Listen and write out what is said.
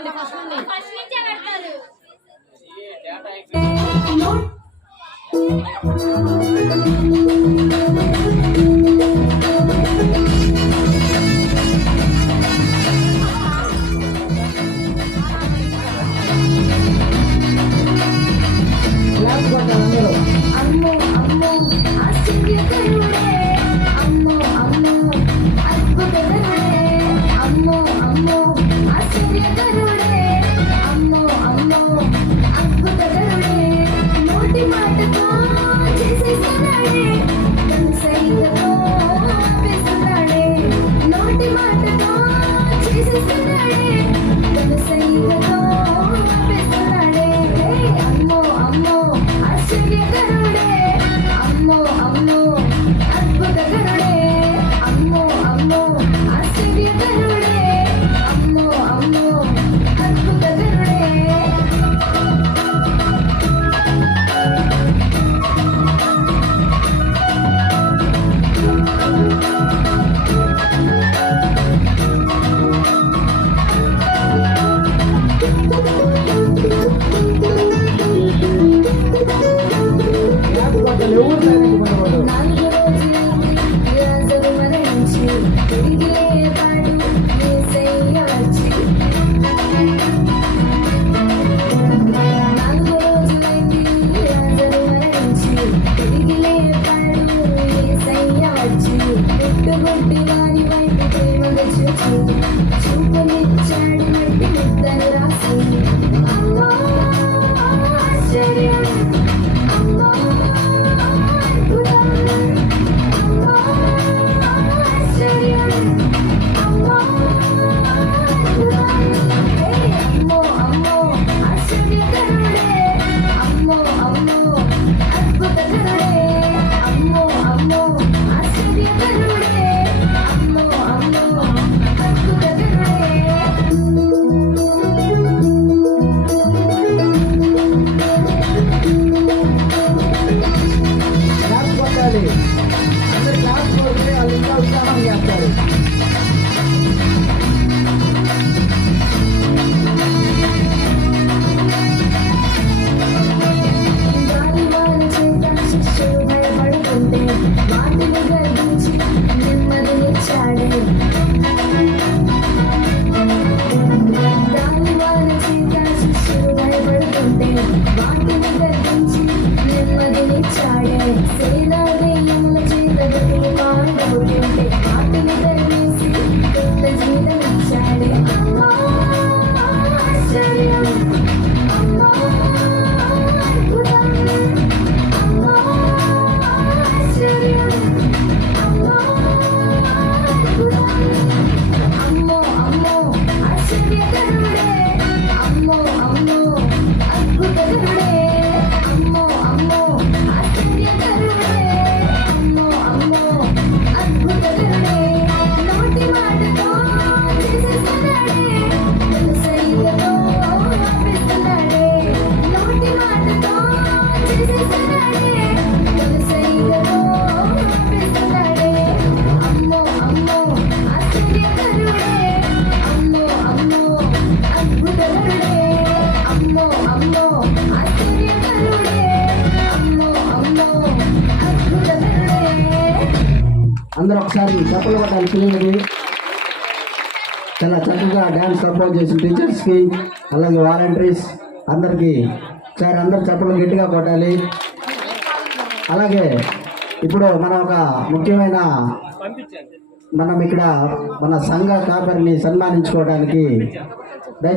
First నుంచే కడతారు చూపని Obrigado, Thank you. అందరూ ఒకసారి చెప్పలు కొట్టాలి పిల్లలకి. చాలా చక్కగా డ్యాన్స్ కంపోజ్ చేసిన టీచర్స్కి అలాగే వాలంటీర్స్ అందరికీ. సార్ అందరు చెప్పలు గట్టిగా కొట్టాలి. అలాగే ఇప్పుడు మనం ఒక ముఖ్యమైన మనం ఇక్కడ మన సంఘ కాపరిని సన్మానించుకోవడానికి